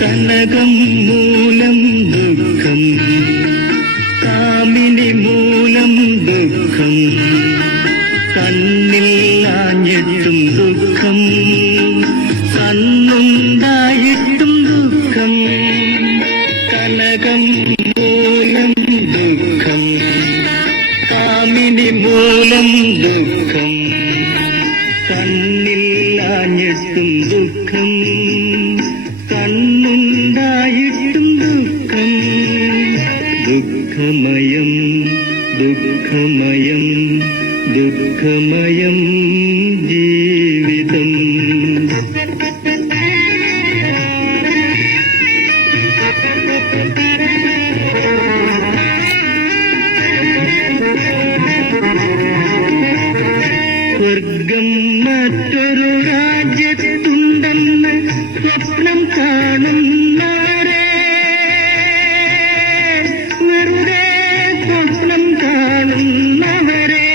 കനകം മൂലം ദുഃഖം, കാമിനി മൂലം ദുഃഖം, കണ്ണിൽ ആഞ്ഞിട്ടും ദുഃഖം, കണ്ണുണ്ടായിട്ടും ദുഃഖം. കനകം മൂലം ദുഃഖം, കാമിനി മൂലം ദുഃഖം, കണ്ണിൽ ആഞ്ഞിട്ടും ദുഃഖം, കണ്ണുണ്ടായിട്ടും ദുഃഖം. ദുഃഖമയം ദുഃഖമയം ദുഃഖമയം ജീവിതം. സ്വർഗം മറ്റൊരു രാജ്യത്തുണ്ടെന്ന് സ്വപ്നം കാണുന്നവരെ, വെറുതെ സ്വപ്നം കാണുന്നവരെ.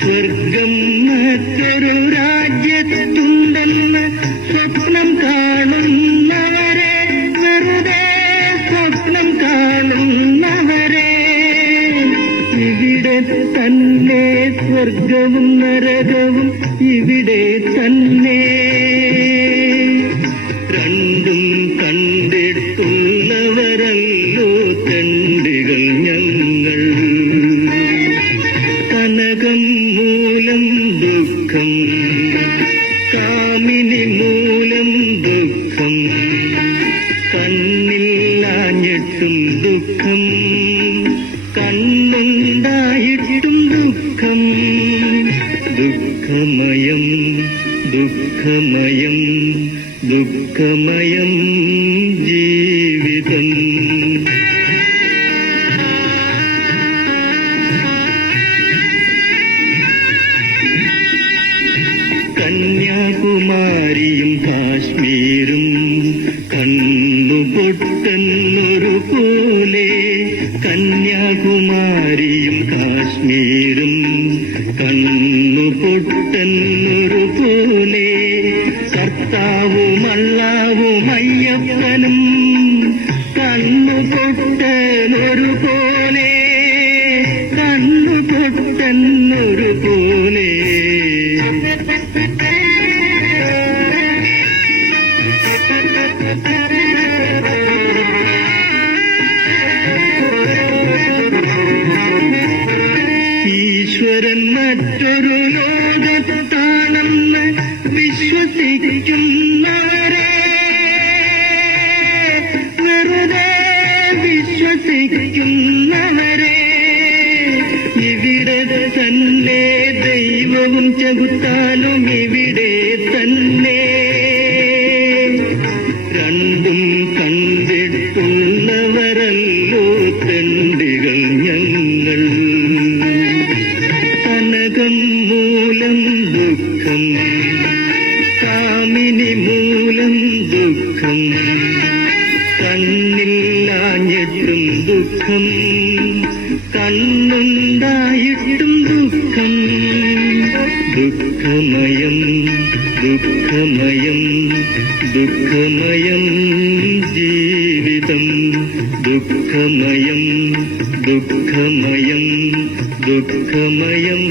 സ്വർഗം മറ്റൊരു രാജ്യത്തുണ്ടെന്ന് സ്വപ്നം കാണുന്നവരെ, വെറുതെ സ്വപ്നം കാണുന്നവരെ. ഇവിടെ തന്നെ സ്വർഗവും നരകവും ഇവിടെ തന്നെ, രണ്ടും കണ്ടിട്ടുള്ളവരല്ലോ തെണ്ടികൾ ഞങ്ങൾ. കനകം മൂലം ദുഃഖം, കാമിനി മൂലം ദുഃഖം, കണ്ണില്ലാഞ്ഞിട്ടും ദുഃഖം, കണ്ണുണ്ടായിട്ടും ദുഃഖം. ദുഃഖമയം ദുഃഖമയം ദുഃഖമയം ജീവിതം. കന്യാകുമാരിയും കാശ്മീരും കണ്ണുപൊട്ടെന്നൊരു പോലെ, കന്യാകുമാരിയും കാശ്മീരും കണ്ണുപൊട്ടെന്നൊരു പോലെ. കർത്താവും അല്ലാവും അയ്യപ്പനും കണ്ണുപൊട്ടെന്നൊരു പോലെ, കണ്ണുപൊട്ടെന്നൊരു പോലെ. ഈശ്വരൻ മറ്റൊരു ലോകത്താണെന്ന് വിശ്വസിക്കുന്നവരെ, വെറുതെ വിശ്വസിക്കുന്നവരെ. ഇവിടെ തന്നെ ദൈവവും ചെകുത്താനും ഇവിടെ തന്നെ, രണ്ടും കണ്ടിട്ടുള്ളവരല്ലോ തെണ്ടികൾ ഞങ്ങൾ. കനകം മൂലം ദുഃഖം, കാമിനി മൂലം ദുഃഖം, കണ്ണില്ലാഞ്ഞിട്ടും ദുഃഖം, കണ്ണുണ്ടായിട്ടും ദുഃഖം. ദുഃഖമയം ദുഃഖമയം ദുഃഖമയം ജീവിതം. ദുഃഖമയം ദുഃഖമയം ദുഃഖമയം